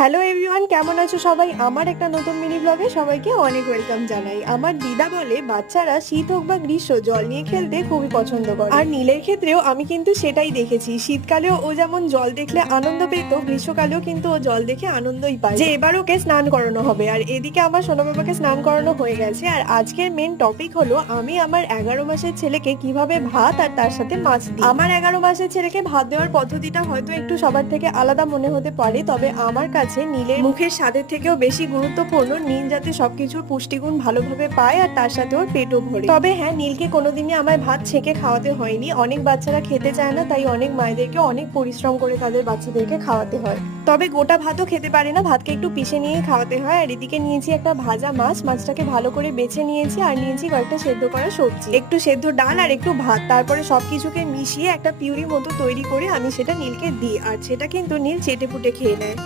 Hello everyone, কেমন আছো সবাই? আমার একটা নতুন মিনি ব্লগে সবাইকে অনেক ওয়েলকাম জানাই। আমার দিদা বলে বাচ্চারা শীত হোক বা গ্রীষ্ম জল নিয়ে খেলতে খুবই পছন্দ করে। আর নীলের ক্ষেত্রেও আমি কিন্তু সেটাই দেখেছি। শীতকালেও ও যেমন জল দেখলে আনন্দ পেত, গ্রীষ্মকালেও কিন্তু ও জল দেখে আনন্দই পায় যে এবার ওকে স্নান করানো হবে। আর এদিকে আমার সোনা বাবাকে স্নান করানো হয়ে গেছে। আর আজকের মেন টপিক হলো আমি আমার 11 মাসের ছেলেকে কিভাবে ভাত আর তার সাথে মাছ দিই। আমার 11 মাসের ছেলেকে ভাত দেওয়ার পদ্ধতিটা হয়তো একটু সবার থেকে আলাদা মনে হতে পারে, তবে আমার কাছে নীলের মুখের স্বাদের থেকেও বেশি গুরুত্বপূর্ণ নীল যাতে সবকিছুর পুষ্টিগুণ ভালোভাবে পায় আর তার সাথে ওর পেটও ভরে। তবে হ্যাঁ, নীলকে কোনোদিনই আমায় ভাত ছেঁকে খাওয়াতে হয়নি। অনেক বাচ্চারা খেতে চায় না, তাই অনেক মায়েদেরকে অনেক পরিশ্রম করে তাদের বাচ্চাদেরকে খাওয়াতে হয়। তবে গোটা ভাতও খেতে পারে না, ভাতকে একটু পিষে নিয়ে খাওয়াতে হয়। আর এদিকে নিয়েছি একটা ভাজা মাছ, মাছটাকে ভালো করে বেছে নিয়েছি। আর নিয়েছি কয়েকটা সেদ্ধ করা সবজি, একটু সেদ্ধ ডাল আর একটু ভাত। তারপরে সবকিছুকে মিশিয়ে একটা পিউরি মতো তৈরি করে আমি সেটা নীলকে দিই, আর সেটা কিন্তু নীল চেটে পুটে খেয়ে নেয়।